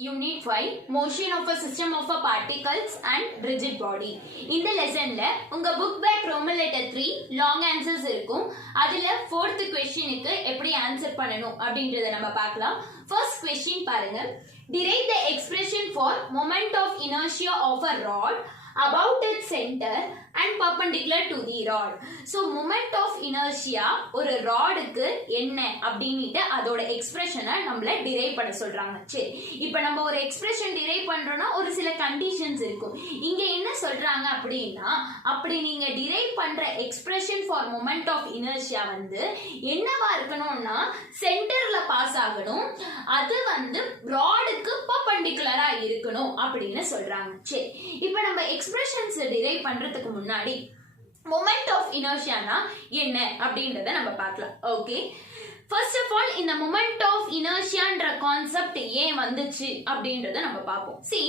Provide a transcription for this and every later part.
Unit 5 Motion of a System of a Particles and Rigid Body. In the lesson unga book bag Roman letter 3 long answers irukum. Adila fourth question ku eppadi answer pananum அப்படின்றத நம்ம பார்க்கலாம். First question பாருங்க. Derive the expression for moment of inertia of a rod about its center and perpendicular to the rod. So moment of inertia ஒரு ராடுக்கு என்ன அப்படினிட்டு அதோட எக்ஸ்பிரஷனை நம்மள drive பண்ண சொல்றாங்க. சரி, இப்போ நம்ம ஒரு எக்ஸ்பிரஷன் டிரைவ் பண்றோம்னா ஒரு சில கண்டிஷன்ஸ் இருக்கும். இங்க என்ன சொல்றாங்க அப்படின்னா, அப்படி நீங்க டிரைவ் பண்ற expression for moment of inertia வந்து என்னவா இருக்கணும்னா சென்டர்ல பாஸ் ஆகணும், அது வந்து ராடுக்கு பெர்பெண்டிகுலரா இருக்கணும் அப்படின்னு சொல்றாங்க. சரி, இப்போ நம்ம எக்ஸ்பிரஷன்ஸ் டிரைவ் பண்றதுக்கு முன்னாடி மொமெண்ட் ஆஃப் இனர்ஷியானா என்ன அப்படின்றத நம்ம பார்க்கலாம். ஓகே, ஃபர்ஸ்ட் ஆஃப் ஆல் இந்த மொமெண்ட் ஆஃப் இனர்ஷியான்ற கான்செப்ட் ஏன் வந்துச்சு அப்படின்றத நம்ம பார்ப்போம். சி,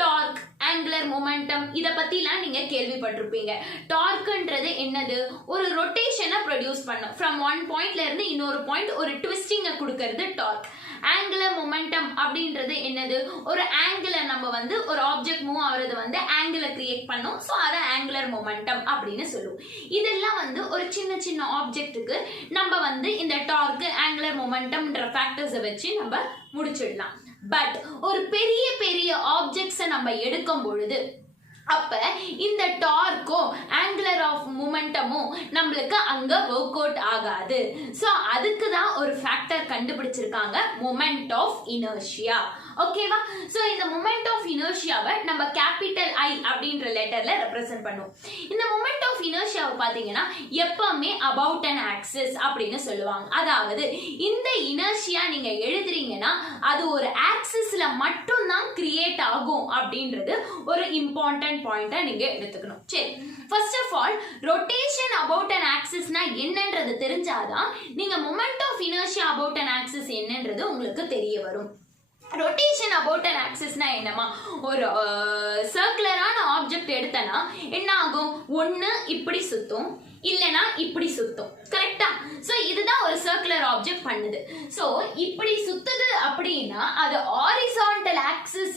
டார்க், ஆங்குலர் மொமெண்டம் இத பத்திலாம் நீங்க கேள்விப்பட்டிருப்பீங்க. டார்க்ன்றது என்னது? ஒரு ரொட்டேஷனை ப்ரொடியூஸ் பண்ணும். ஃப்ரம் ஒன் பாயிண்ட்ல இருந்து இன்னொரு பாயிண்ட் ஒரு ட்விஸ்டிங்கை கொடுக்கிறது டார்க். ஆங்குலர் மொமெண்டம் அப்படின்றது என்னது? ஒரு ஆங்கிள நம்ம வந்து ஒரு ஆப்ஜெக்ட் மூவ் ஆகுறது வந்து ஆங்கிள கிரியேட் பண்ணும். ஸோ அதை ஆங்குலர் மொமெண்டம் அப்படின்னு சொல்லுவோம். இதெல்லாம் வந்து ஒரு சின்ன சின்ன ஆப்ஜெக்ட்டுக்கு நம்ம வந்து இந்த டார்க், ஆங்குலர் மொமெண்டம்ன்ற ஃபேக்டர்ஸை வச்சு நம்ம முடிச்சிடலாம். பட் ஒரு பெரிய பெரிய ஆப்ஜெக்ட்ஸை நம்ம எடுக்கும் பொழுது அப்ப இந்த டார்க்கும் ஆங்குலர் ஆஃப் மொமெண்டமும் நம்மளுக்கு அங்க ஒர்க் அவுட் ஆகாது. சோ அதுக்கு தான் ஒரு ஃபேக்டர் கண்டுபிடிச்சிருக்காங்க, மொமெண்ட் ஆஃப் இனர்ஷியா. ஓகேவா? சோ இந்த மொமெண்ட் ஆஃப் இனர்ஷியாவை நம்ம கேபிட்டல் ஐ அப்படின்ற லெட்டர்ல ரெப்ரசென்ட் பண்ணுவோம். இந்த மொமெண்ட் ஆஃப் இனர்ஷியாவை பாத்தீங்கன்னா எப்பவுமே அபவுட் அன் ஆக்சிஸ் அப்படின்னு சொல்லுவாங்க. அதாவது இந்த இனர்ஷியா நீங்க எழுதுறீங்கன்னா அது ஒரு ஆக்சிஸ்ல மட்டும் தான் கிரியேட் ஆகும் அப்படின்றது ஒரு இம்பார்ட்டன்ட் பாயிண்டா நீங்க எடுத்துக்கணும். சரி, first of all rotation about an ஆக்சிஸ்னா என்னன்றது தெரிஞ்சாதான் நீங்க moment of inertia about an axis என்னன்றது உங்களுக்கு தெரிய வரும். ரொட்டேஷன் அபவுட் அன் ஆக்சிஸ்னா என்னமா? ஒரு சர்க்குலரான ஆப்ஜெக்ட் எடுத்தனா என்ன ஆகும்? ஒன்னு இப்படி சுத்தும், இல்லனா இப்படி சுத்தும். கரெக்டா? சோ இதுதான் ஒரு சர்க்குலர் ஆப்ஜெக்ட் பண்ணுது. சோ இப்படி சுத்துது அப்படின்னா அது ஹாரிசான்டல் ஆக்சிஸ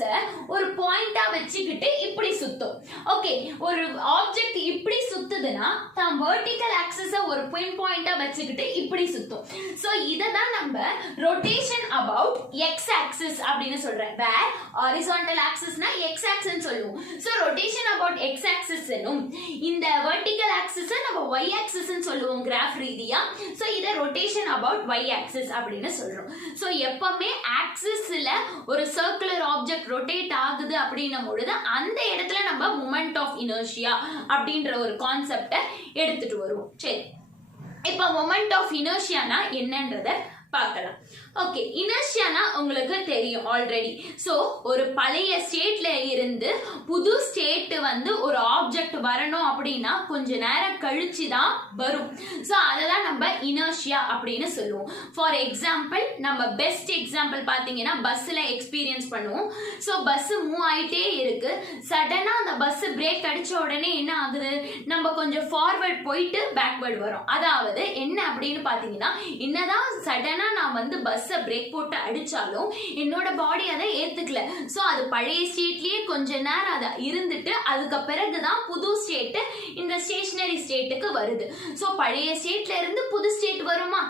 ஒரு பாயிண்டா வச்சுக்கிட்டு இப்படி சுத்தும். ஓகே, ஒரு ஆப்ஜெக்ட் இப்படி சுத்துதுன்னா தான் வெர்டிகல் ஆக்சிஸ ஒரு பின் பாயிண்டா வச்சுக்கிட்டு இப்படி சுத்தும். சோ இத தான் நம்ம ரொட்டேஷன் அபவுட் எக்ஸ் ஆக்சிஸ் அப்படின்னு சொல்றேன். வேர் ஹாரிசான்டல் ஆக்சிஸ்னா எக்ஸ் ஆக்சிஸ் சொல்லுவோம். So rotation about X axis எனும் இந்த வெர்டிகல் ஆக்சிஸ நம்ம y axis ன்னு சொல்லுவோம் கிராஃப் ரீதியா. சோ இத ரொட்டேஷன் அபவுட் y axis அப்படின்னு சொல்றோம். சோ எப்பவுமே ஆக்சிஸ்ல ஒரு சர்க்குலர் ஆப்ஜெக்ட் ரொட்டேட் ஆகுது அப்படின்னும் பொழுது அந்த இடத்துல நம்ம மொமெண்ட் ஆஃப் இனர்ஷியா அப்படின்ற ஒரு கான்செப்டை எடுத்துட்டு வருவோம். சரி, இப்ப மொமெண்ட் ஆஃப் இனர்ஷியானா என்னன்றத பார்க்கலாம். ஓகே, இனர்ஷியானா உங்களுக்கு தெரியும் ஆல்ரெடி. சோ ஒரு பழைய ஸ்டேட்ல இருந்து புது ஸ்டேட் வந்து ஒரு ஆப்ஜெக்ட் வரணும் அப்படின்னா கொஞ்ச நேரம் கழிச்சு தான் வரும். சோ அததான் நம்ம இனர்ஷியா அப்படின்னு சொல்லுவோம். ஃபார் எக்ஸாம்பிள், நம்ம பெஸ்ட் எக்ஸாம்பிள் பாத்தீங்கன்னா பஸ்ல எக்ஸ்பீரியன்ஸ் பண்ணுவோம். சோ பஸ் மூவ் ஆயிட்டே இருக்கு, சடனா அந்த பஸ் பிரேக் அடிச்ச உடனே என்ன ஆகுது? நம்ம கொஞ்சம் ஃபார்வர்ட் போயிட்டு பேக்வர்ட் வரும். அதாவது என்ன அப்படின்னு பாத்தீங்கன்னா, என்னதான் சடனா நான் வந்து பஸ்ஸ பிரேக் போட்டு அடிச்சாலும் என்னோட பாடி அதை ஏத்துக்கல. சோ அது பழைய ஸ்டேட்லயே கொஞ்ச நேரம் அதை இருந்துட்டு அதுக்கு பிறகுதான் புது ஸ்டேட் இந்த ஸ்டேஷனரி ஸ்டேட்டுக்கு வருது. சோ பழைய ஸ்டேட்ல இருந்து புது ஸ்டேட் வருமா?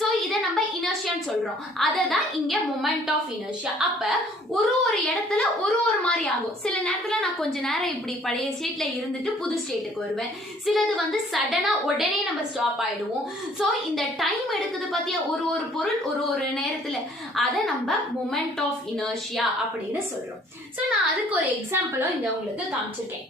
சோ இத நம்ம இனர்ஷியான்னு சொல்றோம். அததான் இங்க மொமெண்ட் ஆஃப் இனர்ஷியா. அப்ப ஒரு ஒரு இடத்துல ஒரு ஒரு மாதிரி ஆகும். சில நேரத்துல நான் கொஞ்ச நேரம் இப்படி பழைய ஸ்டேட்ல இருந்துட்டு புது ஸ்டேட்டுக்கு வருவேன். சிலது வந்து சடனா உடனே நம்ம ஸ்டாப் ஆயிடுவோம். சோ இந்த டைம் எடுக்குது பாத்தியா, ஒரு ஒரு பொருள் ஒரு ஒரு நேரத்துல, அத நம்ம மொமெண்ட் ஆஃப் இனர்ஷியா அப்படின்னு சொல்றோம். சோ நான் அதுக்கு ஒரு எக்ஸாம்பிளும் இங்க உங்களுக்கு காமிச்சிருக்கேன்.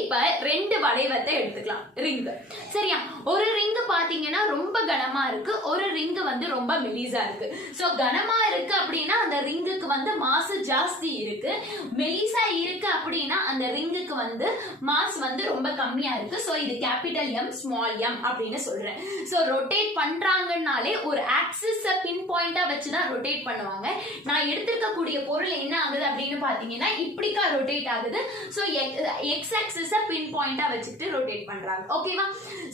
இப்ப ரெண்டு வளைவத்தை எடுத்துக்கலாம். ரிங், சரியா? ஒரு ரிங் பாத்தீங்கன்னா ரொம்ப கனமா இருக்கு, ஒரு ரிங் வந்து ரொம்ப மெலிசா இருக்கு. சோ கனமா இருக்கு அப்படின்னா அந்த ரிங்குக்கு வந்து மாஸ் ஜாஸ்தி இருக்கு, மெலிசா இருக்கு அப்படின்னா அந்த ரிங்குக்கு வந்து மாஸ் வந்து ரொம்ப கம்மியா இருக்கு. சோ இது கேபிட்டல் எம் ஸ்மால் எம் அப்படின்னு சொல்றேன். சோ ரொட்டேட் பண்றாங்கன்னாலே ஒரு ஆக்சிஸ் பின் பாயிண்டா வச்சுதான் ரொட்டேட் பண்ணுவாங்க. நான் எடுத்துக்கக்கூடிய பொருள் என்ன ஆகுது அப்படின்னு பாத்தீங்கன்னா இப்படிக்கா ரொட்டேட் ஆகுது. சோ எக்ஸ் ஆக்சிஸ் பின் பாயிண்டா வச்சுட்டு ரொட்டேட் பண்றாங்க. ஓகேவா?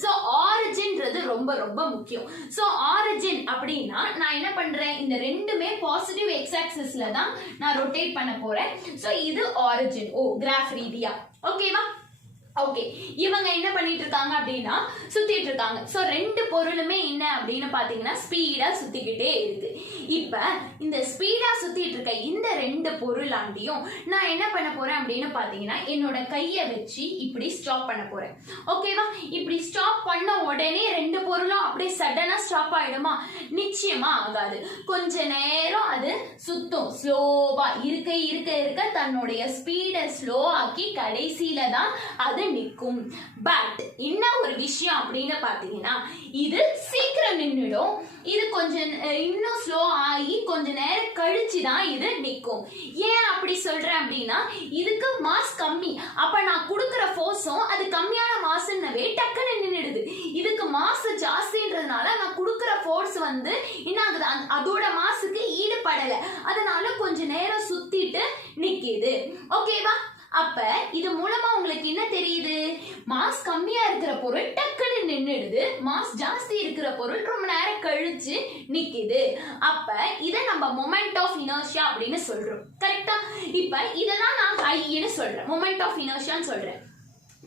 சோ ஆரிஜின்றது ரொம்ப ரொம்ப முக்கியம். சோ ஆரிஜின் அப்படின்னா நான் என்ன பண்றேன், இந்த ரெண்டுமே பாசிட்டிவ் எக்ஸ் ஆக்சிஸ்ல தான் நான் நான் ரொட்டேட் பண்ண போறேன். சோ இது ஆரிஜின் O கிராஃப் ரீதியா. ஓகேவா? ஓகே, இவங்க என்ன பண்ணிட்டு இருக்காங்க அப்படின்னா சுத்திட்டு இருக்காங்க. சோ ரெண்டு பொருளுமே என்ன அப்படின்னு பாத்தீங்கன்னா ஸ்பீடா சுத்திக்கிட்டே இருக்கு. இப்ப இந்த ஸ்பீடா சுத்திட்டு இருக்க இந்த ரெண்டு பொருளாண்டியும் நான் என்ன பண்ண போறேன் அப்படின்னு பாத்தீங்கன்னா என்னோட கைய வச்சு இப்படி ஸ்டாப் பண்ண போறேன். ஓகேவா? இப்படி ஸ்டாப் பண்ண உடனே ரெண்டு பொருளும் அப்படியே சடனா ஸ்டாப் ஆயிடுமா? நிச்சயமா ஆகாது. கொஞ்ச நேரம் அது சுத்தும். ஸ்லோவா இருக்க இருக்க இருக்க தன்னுடைய ஸ்பீடை ஸ்லோ ஆக்கி கடைசியில தான் அது நிற்கும். பட் என்ன ஒரு விஷயம் அப்படின்னு பாத்தீங்கன்னா இது சீக்கிரம் நின்னுடும். இது கொஞ்சம் இன்னும் ஸ்லோ ஆகி கொஞ்ச நேரம் கழிச்சு தான் இது நிற்கும். ஏன் அப்படி சொல்றேன் அப்படின்னா இதுக்கு மாஸ் கம்மி. அப்ப நான் கொடுக்கிற ஃபோர்ஸும் அது கம்மியான மாஸ்னவே டக்குன்னு நின்னுடுது. இதுக்கு மாஸ் ஜாஸ்தின்றதுனால நான் கொடுக்கிற ஃபோர்ஸ் வந்து என்ன ஆகுது, அதோட மாசுக்கு ஈடுபடல. அதனால கொஞ்ச நேரம் சுத்திட்டு நிக்குது. ஓகேவா? அப்ப இது மூலமா உங்களுக்கு என்ன தெரியுது? மாஸ் கம்மியா இருக்கிற பொருள் டக்குன்னு நின்னுடுது, மாஸ் ஜாஸ்தி இருக்கிற பொருள் ரொம்ப நேரம் கழிச்சு நிக்குது. அப்ப இத நம்ம மொமெண்ட் ஆஃப் இனர்ஷியா அப்படின்னு சொல்றோம். கரெக்டா? இப்ப இதெல்லாம் நான் ஐன்னு சொல்றேன், மொமெண்ட் ஆஃப் இனர்ஷியான்னு சொல்றேன்.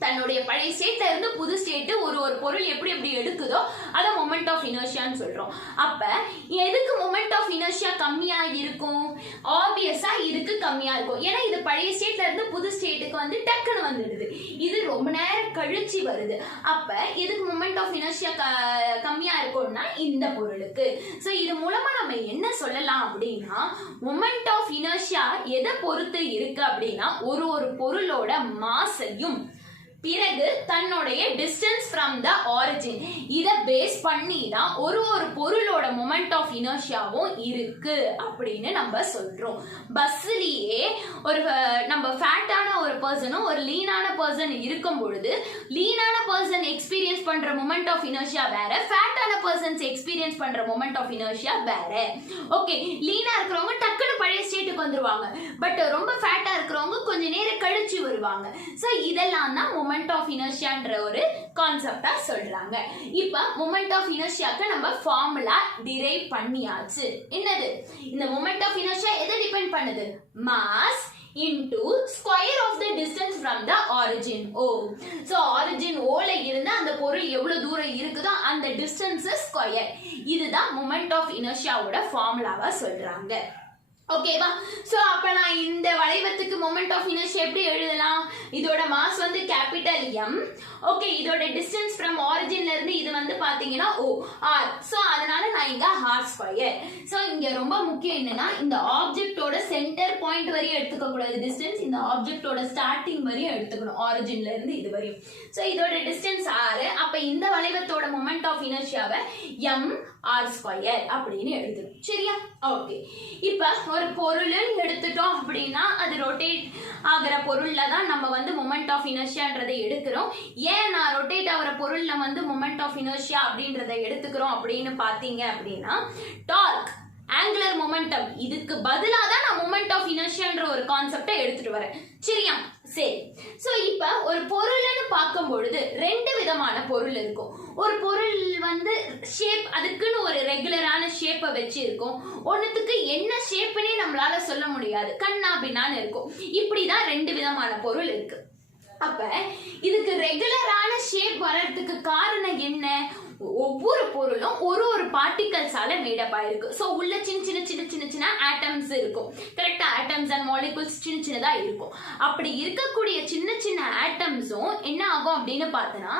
தன்னுடைய பழைய ஸ்டேட்ல இருந்து புது ஸ்டேட் ஒரு பொருள் எப்படி எப்படி எடுக்குதோ அத மொமெண்ட் ஆஃப் இனர்ஷியான்னு சொல்றோம். அப்ப எதுக்கு மொமெண்ட் ஆஃப் இனர்ஷியா கம்மியா இருக்கும்? ஆப்வியஸா இதுக்கு கம்மியா இருக்கும். ஏன்னா இது பழைய ஸ்டேட்ல இருந்து புது ஸ்டேட்டுக்கு வந்து டக்குன்னு வந்துடுது. இது ரொம்ப நேரம் கழிச்சு வருது. அப்ப இதுக்கு மொமெண்ட் ஆஃப் இனர்ஷியா கம்மியா இருக்கும்னா இந்த பொருளுக்கு. சோ இது மூலமா நம்ம என்ன சொல்லலாம் அப்படின்னா மொமெண்ட் ஆஃப் இனர்ஷியா எதை பொறுத்து இருக்கு அப்படின்னா ஒரு பொருளோட மாஸையும் பிறகு தன்னுடைய டிஸ்டன்ஸ் ஃப்ரம் த ஆரிஜின் இத பேஸ் பண்ணி தான் ஒரு பொருளோட மொமெண்ட் ஆஃப் இனர்ஷியாவும் இருக்கு அப்படின்னு நம்ம சொல்றோம். பஸ்லயே ஒரு நம்ம ஃபேட்டான ஒரு பர்சனும் ஒரு லீனான பர்சன் இருக்கும் பொழுது லீனான பர்சன் எக்ஸ்பீரியன்ஸ் பண்ற மொமெண்ட் ஆஃப் இனர்ஷியா வேற, ஃபேட்டான பர்சன்ஸ் எக்ஸ்பீரியன்ஸ் பண்ற மொமெண்ட் ஆஃப் இனர்ஷியா வேற. ஓகே, லீனா இருக்கிறவங்க டக்குனு பழைய ஸ்டேட்டுக்கு வந்துருவாங்க. பட் ரொம்ப ஃபேட்டா இருக்கிறவங்க கொஞ்ச நேரம் கழிச்சு வருவாங்க. சோ இதெல்லாம் தான் மொமெண்ட் ஆஃப் இனர்ஷியான்ற ஒரு கான்செப்டா சொல்றாங்க. இப்ப மொமெண்ட் ஆஃப் இனர்ஷியாக்கு நம்ம ஃபார்முலா டிரைவ் பண்ணியாச்சு. என்னது? இந்த மொமெண்ட் ஆஃப் இனர்ஷியா எதை டிபெண்ட் பண்ணுது? Mass into square of the distance from the origin O. So origin O ல இருந்து அந்த பொருள் எவ்வளவு தூரம் இருக்குதோ அந்த distance ஸ்கொயர். இதுதான் மொமெண்ட் ஆஃப் இனர்ஷியாவோட ஃபார்முலாவா சொல்றாங்க. ஓகேவா? சோ அப்ப நான் இந்த வளைவத்துக்கு மொமெண்ட் ஆஃப் இனர்ஷியா எப்படி எழுதலாம்? இதோட மாஸ் வந்து கேபிட்டல் M. ஓகே, இதோட டிஸ்டன்ஸ் ஃப்ரம் ஆரிஜின்ல இருந்து இது வந்து பாத்தீங்கன்னா O R. சோ அதனால நான் இங்க R ஸ்கொயர். சோ இங்க ரொம்ப முக்கியம் என்னன்னா இந்த ஆப்ஜெக்ட்டோட சென்டர் பாயிண்ட் வரையும் எடுத்துக்க கூடாது டிஸ்டன்ஸ், இந்த ஆப்ஜெக்ட்டோட ஸ்டார்டிங் வரையும் எடுத்துக்கணும், ஆரிஜின்ல இருந்து இது வரையும். சோ இதோட டிஸ்டன்ஸ் R. அப்ப இந்த வளைவத்தோட மொமெண்ட் ஆஃப் இனர்ஷியாவை M R ஸ்கொயர் அப்படின்னு எழுதணும். சரியா? ஓகே, இப்ப ஒரு பொருள் எடுத்துட்டோம் அப்படின்னா அது ரொட்டேட் ஆகிற பொருள்ல தான் நம்ம வந்து மொமெண்ட் ஆஃப் இனர்ஷியான்றதை எடுக்கிறோம். ஏன் நான் ரொட்டேட் ஆகிற பொருள்ல வந்து மொமெண்ட் ஆஃப் இனர்ஷியா அப்படின்றத எடுத்துக்கிறோம் அப்படின்னு பாத்தீங்க அப்படின்னா டார்க் ஆங்குலர் மொமெண்டம் இதுக்கு பதிலா தான் நான் மொமெண்ட் ஆஃப் இனர்ஷியான்ற ஒரு கான்செப்டை எடுத்துட்டு வரேன். சரியா? சரி. சோ இப்ப ஒரு பொருள்னு பார்க்கும் பொழுது ரெண்டு விதமான பொருள் இருக்கும். ஒரு பொருள் வந்து ஷேப் அதுக்குன்னு ஒரு ரெகுலரான ஷேப்பை வச்சு இருக்கும். ஒன்னுத்துக்கு என்ன ஷேப்னே நம்மளால சொல்ல முடியாது, கண்ணா பின்னான்னு இருக்கும். இப்படிதான் ரெண்டு விதமான பொருள் இருக்கு. அப்ப இதுக்கு ரெகுலரான ஷேப் வர்றதுக்கு காரணம் என்ன? ஒவ்வொரு பொருளும் ஒரு பார்ட்டிகல்ஸால மேடப் ஆயிருக்கு. சோ உள்ள சின்ன ஆட்டம்ஸ் இருக்கும். கரெக்டா? ஆட்டம்ஸ் அண்ட் மாலிகுல்ஸ் சின்னதா இருக்கும். அப்படி இருக்கக்கூடிய சின்ன ஆட்டம்ஸும் என்ன ஆகும் அப்படின்னு பார்த்தனா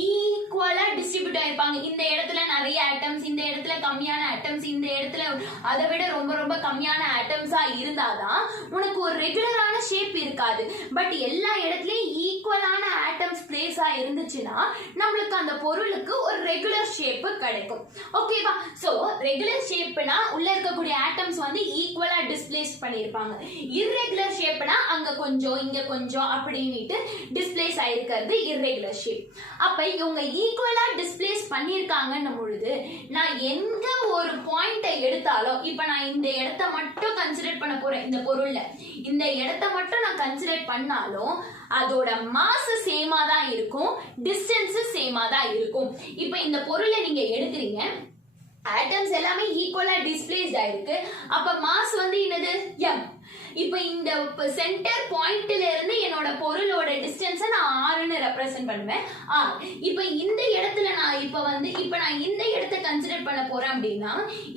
ஈக்குவலா டிஸ்ட்ரிபியூட் ஆயிருப்பாங்க. இந்த இடத்துல நிறைய ஆட்டம்ஸ், இந்த இடத்துல கம்மியான ஆட்டம்ஸ், இந்த இடத்துல அதை விட ரொம்ப கம்மியான ஆட்டம்ஸா இருந்தாதான் உனக்கு ஒரு ரெகுலரான ஷேப் இருக்காது. பட் எல்லா இடத்துலயும் ஈக்குவலான ஆட்டம்ஸ் பிளேஸா இருந்துச்சுன்னா நம்மளுக்கு அந்த பொருளுக்கு ஒரு ரெகுலர் ஷேப் கிடைக்கும். ஓகேவா? சோ ரெகுலர் ஷேப்னா உள்ள இருக்கக்கூடிய ஆட்டம்ஸ் வந்து ஈக்குவலா டிஸ்ப்ளேஸ் பண்ணிருப்பாங்க. இர்ரெகுலர் ஷேப்னா அங்க கொஞ்சம் இங்க கொஞ்சம் அப்படினுட்டு டிஸ்ப்ளேஸ் ஆயிருக்கிறது இர்ரெகுலர் ஷேப். அப்ப இவங்க ஈக்குவலா டிஸ்ப்ளேஸ் பண்ணிருக்காங்கன்னும் பொழுது நான் எங்க ஒரு பாயிண்ட எடுத்தாலும் இப்ப நான் இந்த இடத்தை மட்டும் கன்சிடர் பண்ண போறேன். இந்த பொருள்ல இந்த இடத்தை மட்டும் நான் கன்சிடர் பண்ணாலும் அதோட மாஸ் சேமா தான் இருக்கும், டிஸ்டன்ஸ் சேமா தான் இருக்கும். இப்ப இந்த பொருளை நீங்க எடுக்கிறீங்க, ஆட்டம்ஸ் எல்லாமே ஈக்குவலா டிஸ்ப்ளேஸ்ட் ஆயிருக்கு. அப்ப மாஸ் வந்து என்னது? M. இப்போ இந்த சென்டர் பாயிண்ட்ல இருந்து என்னோட பொருளோட டிஸ்டன்ஸை நான் ஆர்னு ரெப்ரசென்ட் பண்ணுவேன். இப்போ இந்த இடத்துல நான் இப்போ நான் இந்த இடத்தை கன்சிடர் பண்ண போறேன் அப்படின்னா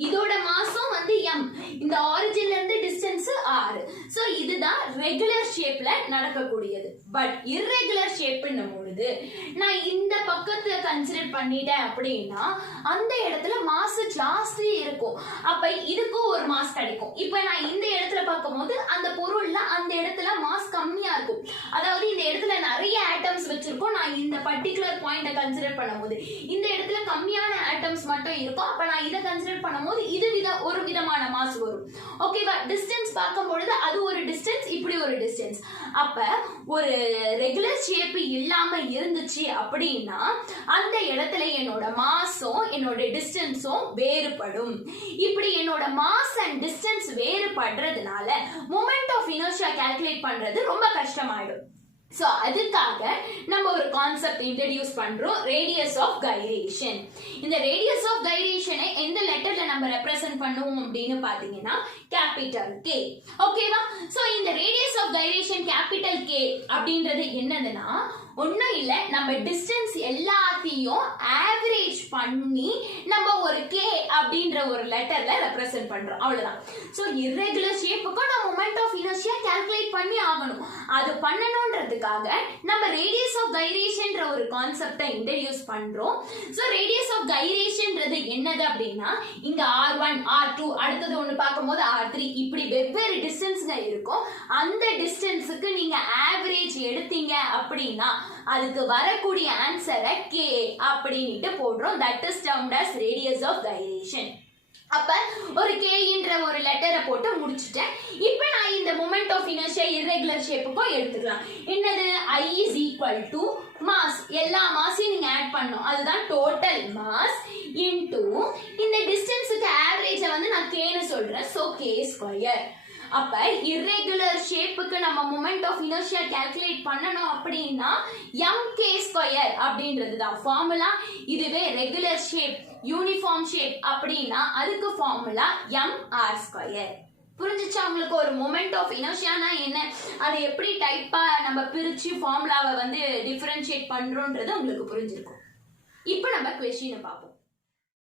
இதோட மாசம் வந்து m, இந்த ஆரிஜின்ல இருந்து டிஸ்டன்ஸ் r. சோ இதுதான் ரெகுலர் ஷேப்ல நடக்கக்கூடியது. பட் இர்ரெகுலர் ஷேப்னும் பொழுது நான் இந்த பக்கத்தை கன்சிடர் பண்ணிட்டேன் அப்படின்னா அந்த இடத்துல மாஸ் ஜாஸ்தி இருக்கும். அப்ப இதுக்கும் ஒரு மாஸ் கிடைக்கும். இப்போ நான் இந்த இடத்துல பார்க்கும்போது அந்த பொருள்ல அந்த இடத்துல மாஸ் கம்மியா இருக்கும். அதாவது இந்த இடத்துல நிறைய ஆட்டம்ஸ் வச்சிருக்கோம். நான் இந்த பர்டிகுலர் பாயிண்ட கன்சிடர் பண்ணும்போது இந்த இடத்துல கம்மியான ஆட்டம்ஸ் மட்டும் இருக்கும். அப்ப நான் இதை கன்சிடர் பண்ணும்போது இது ஒரு விதமான மாஸ் வரும். ஓகேவா? டிஸ்டன்ஸ் பார்க்கும்பொழுது அது ஒரு டிஸ்டன்ஸ், இப்படி ஒரு டிஸ்டன்ஸ். அப்ப ஒரு ரெகுலர் ஷேப் இல்லாம இருந்துச்சு அப்படின்னா அந்த இடத்துல என்னோட மாஸும் என்னோட டிஸ்டன்ஸும் வேறுபடும். இப்படி என்னோட மாஸ் அண்ட் டிஸ்டன்ஸ் வேறுபடுறதுனால மொமெண்ட் ஆஃப் இனர்ஷியா கால்குலேட் பண்றது ரொம்ப கஷ்டமாயிடும். சோ அதுக்காக நம்ம ஒரு கான்செப்ட் இன்ட்ரோடியூஸ் பண்றோம், ரேடியஸ் ஆஃப் கைரேஷன். இந்த ரேடியஸ் ஆஃப் கைரேஷனை எந்த லெட்டர்ல நம்ம ரெப்ரசென்ட் பண்ணுவோம் அப்படின்னு பாத்தீங்கன்னா கேபிட்டல் K. ஓகேவா? சோ இந்த radius of gyration capital K அப்படின்றது என்னதுன்னா ஒன்னும் இல்ல, நம்ம டிஸ்டன்ஸ் எல்லாத்தையும் ஆவரேஜ் பண்ணி நம்ம ஒரு K அப்படின்ற ஒரு லெட்டர்ல ரெப்ரசென்ட் பண்றோம். அவ்வளவுதான். சோ இர்ரெகுலர் ஷேப்புக்கு நம்ம மொமெண்ட் ஆஃப் இனர்ஷியா கால்குலேட் பண்ணி ஆகணும். அது பண்ணணும்ன்றதுக்காக நம்ம ரேடியஸ் ஆஃப் கைரேஷன்ற ஒரு கான்செப்டை இன்ட்ரோடியூஸ் பண்றோம். சோ ரேடியஸ் ஆஃப் கைரேஷன்ன்றது என்னது அப்படின்னா இங்க R1 R2 அடுத்தது ஒன்னு பார்க்கும்போது R3 இப்படி வெவ்வேறு டிஸ்டன்ஸ்ங்க இருக்கும். அந்த டிஸ்டன்ஸுக்கு நீங்க ஆவரேஜ் எடுத்தீங்க அப்படின்னா அதுக்கு வரக்கூடிய ஆன்சரை K அப்படின்ட்டு போடுறோம். That is termed as radius of gyration. அப்ப ஒரு K என்ற ஒரு லெட்டரை போட்டு முடிச்சிட்டேன். இப்போ நான் இந்த மொமெண்ட் ஆஃப் இனர்ஷியா இர்ரெகுலர் ஷேப்புக்கும் எடுத்துக்கலாம். என்னது? I is equal to mass. எல்லா மாஸையும் நீங்க ஆட் பண்ணணும். அதுதான் டோட்டல் மாஸ் இன்டு இந்த டிஸ்டன்ஸுக்கு ஆவரேஜை வந்து நான் K ன்னு சொல்றேன். So K square. அப்ப இர்ரெகுலர் ஷேப்புக்கு நம்ம மொமெண்ட் ஆஃப் இனர்ஷியா கால்குலேட் பண்ணணும் அப்படின்னா mk ஸ்கொயர் அப்படின்றது தான் ஃபார்முலா. இதுவே ரெகுலர் ஷேப் யூனிஃபார்ம் ஷேப் அப்படின்னா அதுக்கு ஃபார்முலா mr ஸ்கொயர். புரிஞ்சிச்சா உங்களுக்கு? ஒரு மொமெண்ட் ஆஃப் இனர்ஷியானா என்ன, அதை எப்படி டைப்பா நம்ம பிரிச்சு ஃபார்முலாவை வந்து டிஃபரன்ஷியேட் பண்றோம்ன்றது உங்களுக்கு புரிஞ்சிருக்கும். இப்போ நம்ம क्वेश्चन பார்ப்போம்.